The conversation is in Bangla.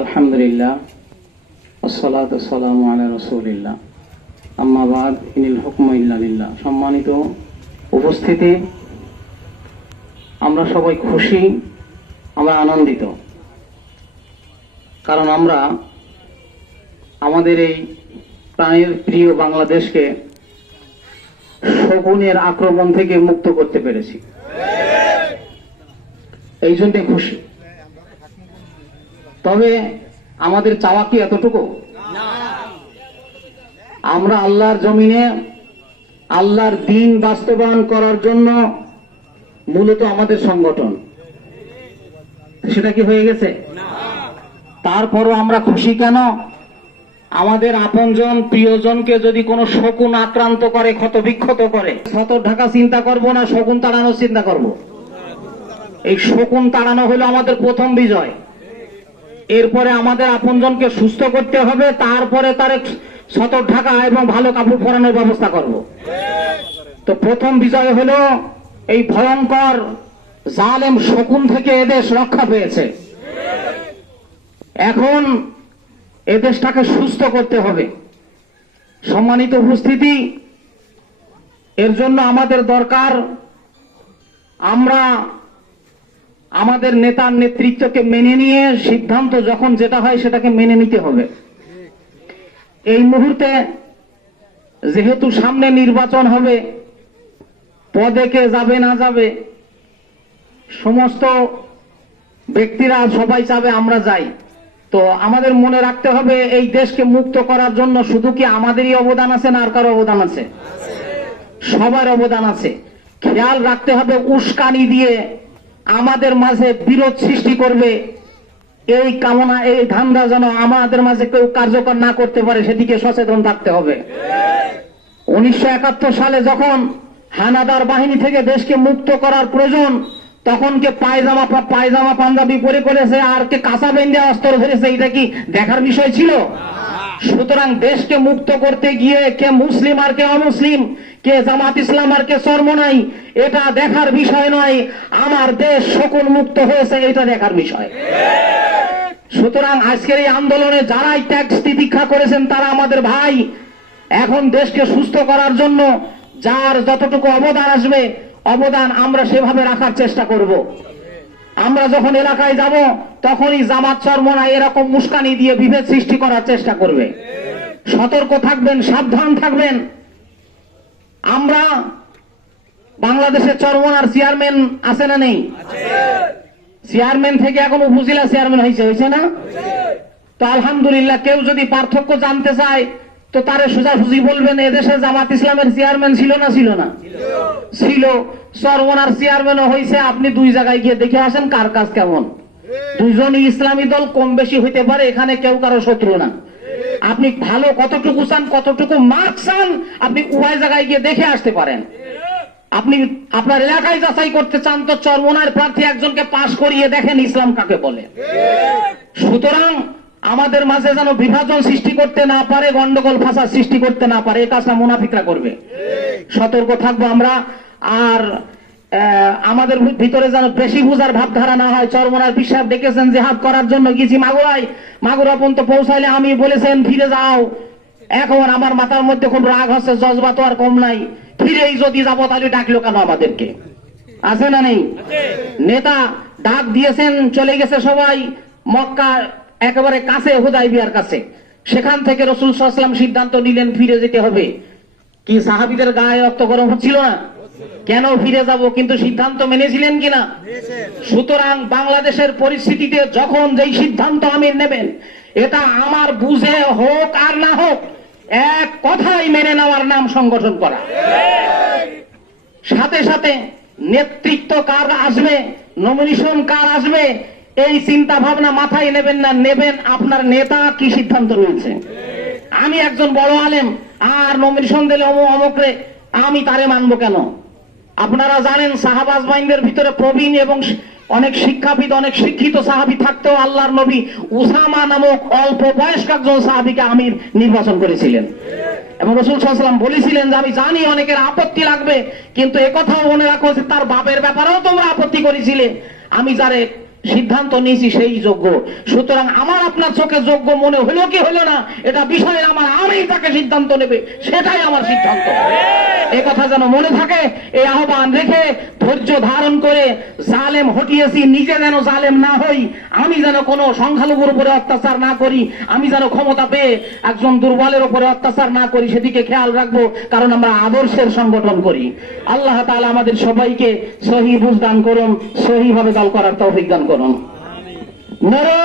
আলহামদুলিল্লাহ ওয়াসসালাতু ওয়াসসালামু আলা রাসূলিল্লাহ আম্মা বাদ ইনিল হুকমু ইল্লা লিল্লাহ। সম্মানিত উপস্থিতি, আমরা সবাই খুশি, আমরা আনন্দিত, কারণ আমরা আমাদের এই প্রাণের প্রিয় বাংলাদেশকে শকুনের আক্রমণ থেকে মুক্ত করতে পেরেছি, এই জন্যে খুশি। তবে আমাদের চাওয়া কি এতটুকু? আমরা আল্লাহর জমিনে আল্লাহর দ্বীন বাস্তবায়ন করার জন্য মূলত আমাদের সংগঠন, সেটা কি হয়ে গেছে? তারপরও আমরা খুশি কেন? আমাদের আপনজন প্রিয়জনকে যদি কোনো শকুন আক্রান্ত করে, ক্ষতবিক্ষত করে, সতর ঢাকা চিন্তা করব না শকুন তাড়ানোর চিন্তা করব? এই শকুন তাড়ানো হলো আমাদের প্রথম বিজয়। এরপরে আমাদের আপনজনকে সুস্থ করতে হবে, তারপরে তার সতর ঢাকা এবং ভালো কাপড় পরানোর ব্যবস্থা করব। তো প্রথম বিজয় হলো এই ভয়ঙ্কর জালেম শকুন থেকে এদেশ রক্ষা পেয়েছে। এখন এদেশটাকে সুস্থ করতে হবে। সম্মানিত উপস্থিতি, এর জন্য আমাদের দরকার আমরা আমাদের নেতার নেতৃত্বকে মেনে নিয়ে সিদ্ধান্ত যখন যেটা হয় সেটাকে মেনে নিতে হবে। এই মুহূর্তে যেহেতু সামনে নির্বাচন হবে, পদে কে যাবে না যাবে সমস্ত ব্যক্তিরা সবাই চাবে আমরা যাই। তো আমাদের মনে রাখতে হবে এই দেশকে মুক্ত করার জন্য শুধু কি আমাদেরই অবদান আছে না আর কারো অবদান আছে? সবার অবদান আছে। খেয়াল রাখতে হবে উস্কানি দিয়ে আমাদের মাঝে বিরোধ সৃষ্টি করবে এই কামনা, এই ধান্দা যেন আমাদের মাঝে কেউ কার্যকর না করতে পারে, সেদিকে সচেতন থাকতে হবে। 1971 সালে যখন হানাদার বাহিনী থেকে দেশকে মুক্ত করার প্রয়োজন, তখন কে পায়জামা পাঞ্জাবি পরে করেছে আর কে কাঁচা বেঁধে অস্ত্র ধরেছে, এটা কি দেখার বিষয় ছিল? সুতরাং দেশকে মুক্ত করতে গিয়ে কে মুসলিম আর কে অমুসলিম, কে জামাত ইসলাম আর কে চরমনাই, এটা দেখার বিষয় নয়। আমার দেশ শকুন মুক্ত হয়েছে, এটা দেখার বিষয়। সুতরাং আজকের এই আন্দোলনে যারাই ত্যাগ তিতিক্ষা করেছেন তারা আমাদের ভাই। এখন দেশকে সুস্থ করার জন্য যার যতটুকু অবদান আসবে, অবদান আমরা সেভাবে রাখার চেষ্টা করব। আমরা যখন এলাকায় যাব তখনই জামাত চরমনা এরকম মুস্কানি দিয়ে বিভেদ সৃষ্টি করার চেষ্টা করবে। সতর্ক থাকবেন, সাবধান থাকবেন। আমরা বাংলাদেশের চরমনার চেয়ারম্যান আছে না নেই? চেয়ারম্যান থেকে এখন উপজেলা চেয়ারম্যান হয়েছে না? তো আলহামদুলিল্লাহ, কেউ যদি পার্থক্য জানতে চায় তো তারে সোজাসুজি বলবেন এদেশে জামাত ইসলামের চেয়ারম্যান ছিল না? ছিল না? ছিল। চরমনার চেয়ারম্যানও হয়েছে। আপনি দুই জায়গায় গিয়ে দেখে আসেন কার কাজ কেমন। দুইজনই ইসলামী দল, কম বেশি হইতে পারে, এখানে কেউ কারো শত্রু না। আপনি ভালো কতটুকু চান, কতটুকু মার্ক চান, আপনি উভয় জায়গায় গিয়ে দেখে আসতে পারেন। আপনি আপনার এলাকায় যাচাই করতে চান তো চরমনার প্রার্থী একজনকে পাশ করিয়ে দেখেন ইসলাম কাকে বলে। সুতরাং আমাদের মাঝে যেন বিভাজন সৃষ্টি করতে না পারে, গন্ডগোল ফাসাদ সৃষ্টি করতে না পারে, এই কাজটা মুনাফিকরা করবে। সতর্ক থাকবো আমরা। আর আমাদের ভিতরে যেন বেশি বুঝার ভাবধারা না হয়। চরমনার বিশ্বাস ডেকেছেন জেহাদ করার জন্য, গেছি মাগুরা পর্যন্ত পৌঁছাইলে আমি বলেছেন ফিরে যাও। এখন আমার মাথার মধ্যে খুব রাগ হচ্ছে, জজবা তো আর কম নাই। ফিরেই যদি যাবো তাহলে ডাকলো কেন আমাদেরকে? আছে না নেই? নেতা ডাক দিয়েছেন, চলে গেছে সবাই মক্কা একেবারে কাছে, হুদাইবিয়ার কাছে। সেখান থেকে রাসূল সাল্লাল্লাহু আলাইহি ওয়াসাল্লাম সিদ্ধান্ত নিলেন ফিরে যেতে হবে। কি সাহাবীদের গায়ে রক্ত গরম হচ্ছিল না? কেন ফিরে যাব? কিন্তু সিদ্ধান্ত মেনেছিলেন কিনা? সুতরাং বাংলাদেশের পরিস্থিতিতে যখন যেই সিদ্ধান্ত আমির নেবেন, এটা আমার বুঝে হোক আর না হোক, এক কথাই মেনে নেওয়ার নাম সংগঠন করা। সাথে সাথে নেতৃত্ব কার আসবে, নমিনেশন কার আসবে, এই চিন্তা ভাবনা মাথায় নেবেন না। নেবেন আপনার নেতা কি সিদ্ধান্ত রয়েছে। আমি একজন বড় আলেম আর নমিনেশন দিলে অমুকরে আমি তারে মানবো কেন? আপনারা জানেন সাহাবা আজমাইনদের ভিতরে প্রবীণ এবং অনেক শিক্ষাবিদ, অনেক শিক্ষিত সাহাবী থাকতেও আল্লাহর নবী উসামা নামক অল্প বয়স্ক একজন সাহাবীকে আমির নির্বাচন করেছিলেন। এবং রাসূল সাল্লাল্লাহু আলাইহি ওয়াসাল্লাম বলেছিলেন যে আমি জানি অনেকের আপত্তি লাগবে, কিন্তু একথাও মনে রাখো যে তার বাপের ব্যাপারেও তোমরা আপত্তি করেছিলে। আমি যারে সিদ্ধান্ত নিয়েছি সেই যোগ্য। সুতরাং আমার আপনার চোখে যোগ্য মনে হলো কি হলো না এটা বিষয়ে আমার, আমি তাকে সিদ্ধান্ত নেবে সেটাই আমার সিদ্ধান্ত। এই কথা যেন মনে থাকে। এই আহ্বান রেখে ধৈর্য ধারণ করে জালেম হটিয়েছি, নিজে যেন জালেম না হই, আমি যেন কোনো সংখ্যালঘুর উপরে অত্যাচার না করি, আমি যেন ক্ষমতা পেয়ে একজন দুর্বলের উপরে অত্যাচার না করি, সেদিকে খেয়াল রাখবো, কারণ আমরা আদর্শের সংগঠন করি। আল্লাহ তাআলা আমাদের সবাইকে সহি বুঝ দান করুন, সহি ভাবে দল করার তৌফিক দান করুন। নারে